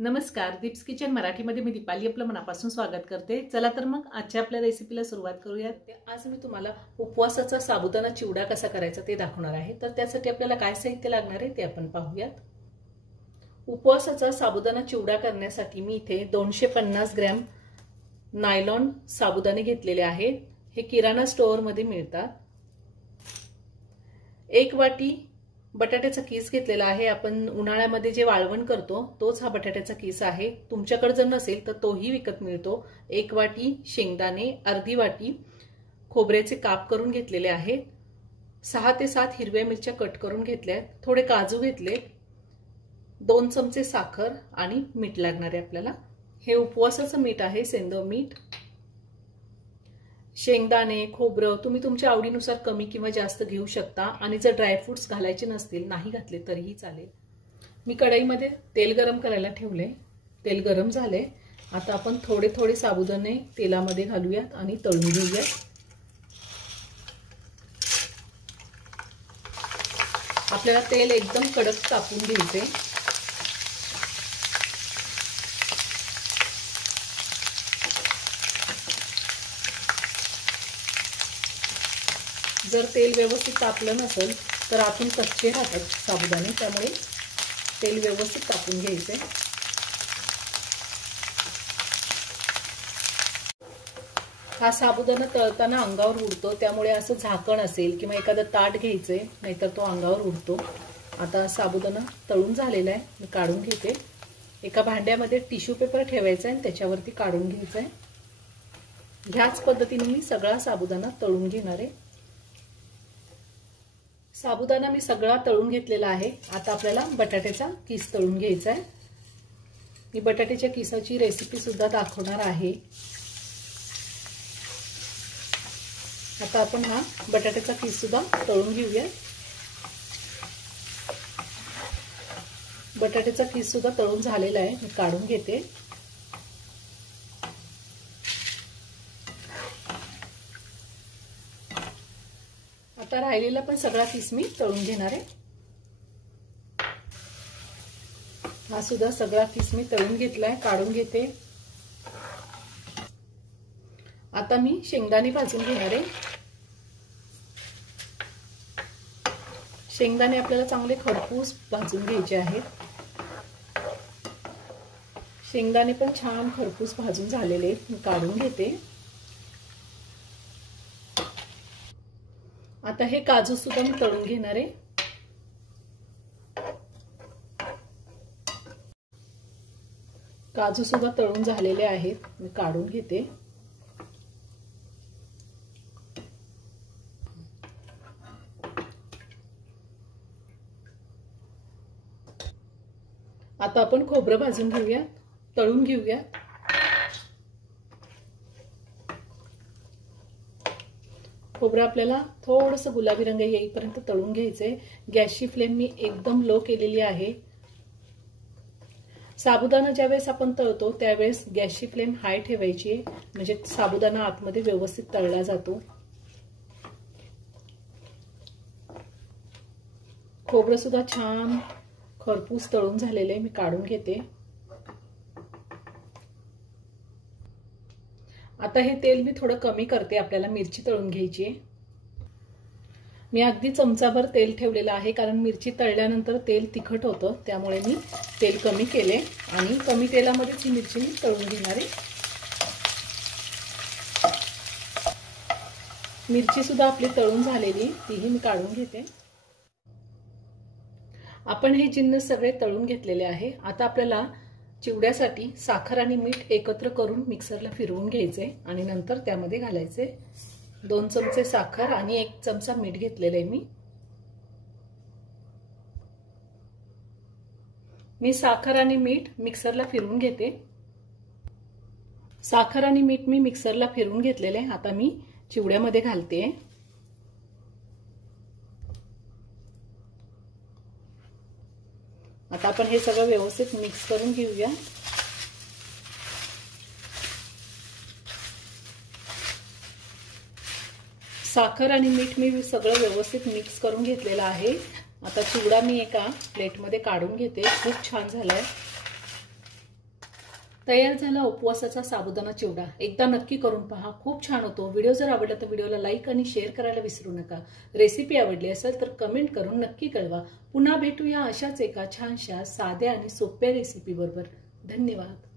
नमस्कार, दीप्स किचन मराठीमध्ये मी दीपाली आपलं मनापासून स्वागत करते। चला तर मग आजच्या आपल्या रेसिपीला सुरुवात करूयात। आज मी तुम्हाला उपवासाचा साबुदाणा चिवडा कसा करायचा ते दाखवणार आहे। तर त्यासाठी आपल्याला काय साहित्य लागणार आहे ते आपण पाहूयात। उपवासाचा साबुदाणा चिवडा करण्यासाठी मी इथे 250 ग्रॅम नायलॉन साबुदाणे घेतलेले आहेत। हे किराणा स्टोअर मध्ये मिळतात। 1 वाटी बटाट्याचा किस घेतलेला आहे। आपण उन्हाळ्यामध्ये जे वाळवण करतो तोच हा बटाट्याचा किस आहे। तुमच्याकडे जर नसेल तर तोही विकत मिळतो। 1 वाटी शेंगदाणे, अर्धी वाटी खोबऱ्याचे काप करून घेतलेले आहेत। 6 ते 7 हिरव्या मिरच्या कट करून घेतल्यात। थोडे काजू घेतले, 2 चमचे साखर आणि मीठ लागणार आहे आपल्याला। हे उपवासाचं मीठ आहे, सेंधव मीठ। शेंगदाणे, खोबरं तुम्ही तुमच्या आवडीनुसार कमी किंवा जास्त घेऊ शकता आणि जर ड्रायफ्रुट्स घालायचे नसतील, नाही घातले तरीही चालेल। मी कढईमध्ये तेल गरम करायला ठेवले। तेल गरम झाले। आता आपण थोडे थोडे साबुदाणे तेलामध्ये घालूयात आणि तळून घेऊयात। आपल्याला तेल एकदम कडक तापून घ्यायचे। जर तेल व्यवस्थित तापलं नसेल तर आतून कच्चे राहतात साबुदाणे, त्यामुळे तेल व्यवस्थित तापून घ्यायचे। हा साबुदाणा तळताना अंगावर उडतो, त्यामुळे असं झाकण असेल किंवा एखादं ताट घ्यायचंय, नाहीतर तो अंगावर उडतो। आता साबुदाणा तळून झालेला आहे, मी काढून घेते। एका भांड्यामध्ये टिश्यू पेपर ठेवायचा आहे आणि त्याच्यावरती काढून घ्यायचं आहे। ह्याच पद्धतीने मी सगळा साबुदाणा तळून घेणार आहे। साबुदाणा मी सगळा तळून घेतलेला आहे। आता आपल्याला बटाट्याचा किस तळून घ्यायचा आहे। मी बटाट्याच्या किसाची रेसिपी सुद्धा दाखवणार आहे। आता आपण हा बटाट्याचा किस सुद्धा तळून घेऊया। बटाट्याचा किस सुद्धा तळून झालेला आहे, मी काढून घेते। आता राहिलेला पण सगळा किस मी तळून घेणार आहे। हा सुद्धा सगळा किस मी तळून घेतलाय, काढून घेते। आता मी शेंगदाणे भाजून घेणार आहे। शेंगदाणे आपल्याला चांगले खरपूस भाजून घ्यायचे आहेत। शेंगदाणे पण छान खरपूस भाजून झालेले, मी काढून घेते। आता हे काजू सुद्धा मी तळून घेणार आहे। काजू सुद्धा तळून झालेले आहेत, मी काढून घेते। आता आपण खोबरं भाजून घेऊया, तळून घेऊया। खोबरं आपल्याला थोडंसं गुलाबी रंग येईपर्यंत तळून घ्यायचंय। गॅसची फ्लेम मी एकदम लो केलेली आहे। साबुदाणा ज्यावेळेस आपण तळतो त्यावेळेस गॅसची फ्लेम हाय ठेवायची, म्हणजे साबुदाणा आतमध्ये व्यवस्थित तळला जातो। खोबरं सुद्धा छान खरपूस तळून झालेले, मी काढून घेते। आता हे तेल मी थोडं कमी करते, आपल्याला मिरची तळून घ्यायची आहे। मी अगदी चमचाभर तेल ठेवलेलं आहे, कारण मिरची तळल्यानंतर तेल तिखट होतं, त्यामुळे मी तेल कमी केले आणि कमी तेलामध्येच ही मिरची मी तळून घेणार आहे। मिरची सुद्धा आपली तळून झालेली, तीही मी काढून घेते। आपण हे जिन्नस सगळे तळून घेतलेले आहे। आता आपल्याला चिवड्यासाठी साखर आणि मीठ एकत्र करून मिक्सरला फिरवून घ्यायचे आणि नंतर त्यामध्ये घालायचे। 2 चमचे साखर आणि 1 चमचा मीठ घेतलेले आहे मी साखर आणि मीठ मिक्सरला फिरवून घेते। साखर आणि मीठ मी मिक्सरला फिरवून घेतलेले आहे। आता मी चिवड्यामध्ये घालते। आता आपण हे सगळं व्यवस्थित मिक्स करून घेऊया। साखर आणि मीठ मी सगळं व्यवस्थित मिक्स करून घेतलेलं आहे। आता चिवडा मी एका प्लेटमध्ये काढून घेते। खूप छान झालाय। तयार झाला उपवासाचा साबुदाणा चिवडा। एकदा नक्की करून पहा, खूप छान होतो। व्हिडिओ जर आवडला तर व्हिडिओला लाईक आणि शेअर करायला विसरू नका। रेसिपी आवडली असेल तर कमेंट करून नक्की कळवा। पुन्हा भेटूया अशाच एका छानशा साध्या आणि सोप्या रेसिपी बरोबर। धन्यवाद।